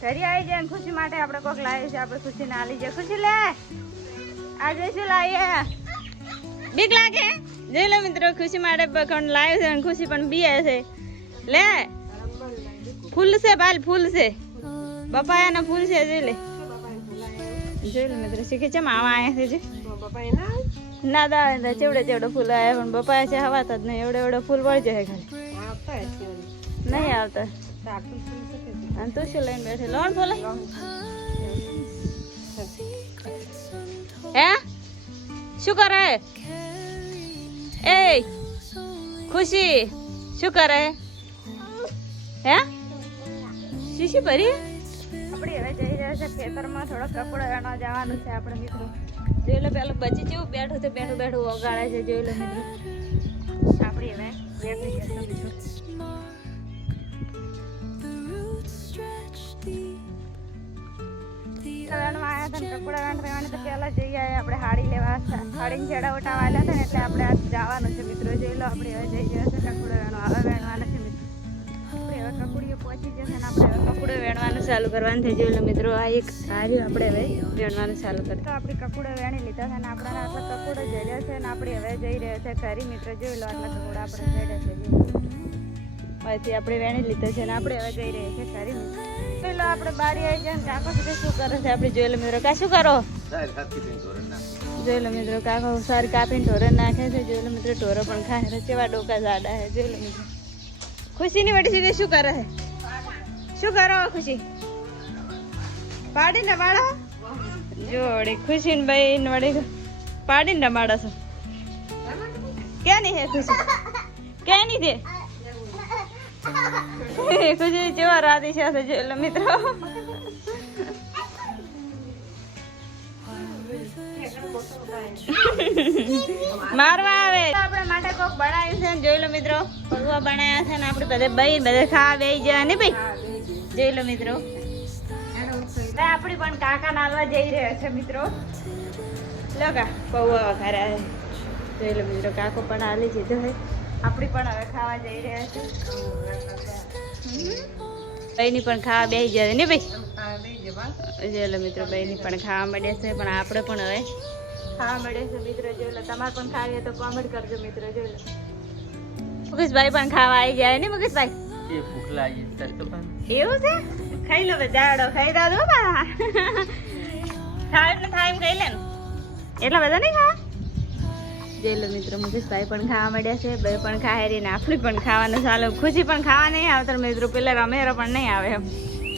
ઘરે આવી જાય ખુશી માટે આપણે કોક લાવીએ છે આપણે ખુશી ના લઈ જાય ખુશી લે. આજે શું લાવીએ? બીક લાગે? જોઈ લો મિત્રો ખુશી માટે પણ લાવ્યું છે અને ખુશી પણ બીએ છે. લે. ફૂલ છે બાલ ફૂલ છે. બપાયાના ફૂલ છે જોઈ લે. જોઈ લો મિત્રો શીખે છે માવા આવ્યા છે ના દા ચેવડે ચેવડે ફૂલ આવ્યા પણ બપાયા છે હવાતા જ નહીં. એવડે એવડે ફૂલ વળજે છે ખાલી નહીં આવતા. અને તું શું લઈને બેઠે? લોન બોલે હે? શું કરે? એ ખુશી શું કરે? હે? શીશી ભરી? આપણે હવે જઈ રહ્યા છે ખેતરમાં થોડો કપડો વેણવા જવાનું છે આપણે મિત્રો. જોઈ લો પેલો બચી જેવું બેઠું છે બેઠું બેઠું વગાડે છે જોઈ લો મિત્રો. આપણે હવે બેઠી મિત્રો. વેણવા આવ્યા હતા કપડા રહેવાની પહેલા જઈ આપણે હાડી લેવા હાડીને છેડા ઓટા આવ્યા હતા ને એટલે આપણે જવાનું છે મિત્રો. જોઈ લો, આપણે હવે જઈ ગયા છે કપડો વેણવા હવે વેણવાના છે મિત્રો. આપણે હવે કકડીઓ પહોંચી જશે ને આપણે હવે વેણવાનું ચાલુ કરવાનું થઈ જોઈ લો મિત્રો, આ એક સારી આપણે હવે ચાલુ કરી. તો આપણે કકડો વેણી લીધા છે ને આપણા આટલા કકડો જડ્યા છે ને આપણે હવે જઈ રહ્યા છે ખરી મિત્રો, જોઈ લો આટલા કકડા આપણે જડ્યા છે. અહીંથી આપણે વેણી લીધા છે ને આપણે હવે જઈ રહ્યા છે ખરી મિત્રો પેલો આપણે બારી આવી જાય કાકો સુધી શું કરે છે? આપણે જોયેલો મિત્રો કા શું કરો? જોયેલો મિત્રો કાકો સારી કાપીને ઢોરે નાખે છે. જોયેલો મિત્રો ઢોરો પણ ખાય છે. કેવા ડોકા જાડા છે. જોયેલો મિત્રો. ખુશીની વડી છે શું કરે છે? શું કરો ખુશી? પાડીને વાળો જોડી ખુશી ને ભાઈ ને વડી પાડીને રમાડો છો. ક્યાં નહીં હે ખુશી? ક્યાંની છે? ખુશી જેવા રાધી છે, આ મિત્રો. મારવા આવે. આપણા માટે કોક બનાવ્યું છે ને, જોઈ મિત્રો. પરુવા બનાવ્યા છે ને, આપણે બધે બઈ બધે ખાવા બેસી જાય ને ભાઈ? જોઈ મિત્રો. આપણી પણ કાકા નાલવા જઈ રહ્યા છે, મિત્રો. લો કા, પૌવા લો મિત્રો, કાકો પણ આલી દીધો છે આપણી પણ હવે ખાવા જઈ રહ્યા છે. બઈની પણ ખાવા બેસી જાય ને ભાઈ? જેલો મિત્રો બઈની પણ ખાવા મળે છે પણ આપણે પણ હવે ખાવા મળે છે મિત્રો જોઈ તમારે પણ ખાવી તો કોમેન્ટ કરજો મિત્રો જોઈ મુકેશભાઈ પણ ખાવા આવી જાય ને મુકેશભાઈ? ભૂખ લાગી તારે તો પણ. એવું છે? ખાઈ લો બધાડો ખાઈ દાદો મારા થાય એટલે થાય એમ ખાઈ લે એટલા બધા નહીં ખાવા? જોઈ લો મિત્રો, મુકેશભાઈ પણ ખાવા મળ્યા છે બે પણ ખાય રહી ને, આપણે પણ ખાવાનું ચાલો, ખુશી પણ ખાવા નહીં આવતા મિત્રો, પેલા રમેરો પણ નહીં આવે એમ.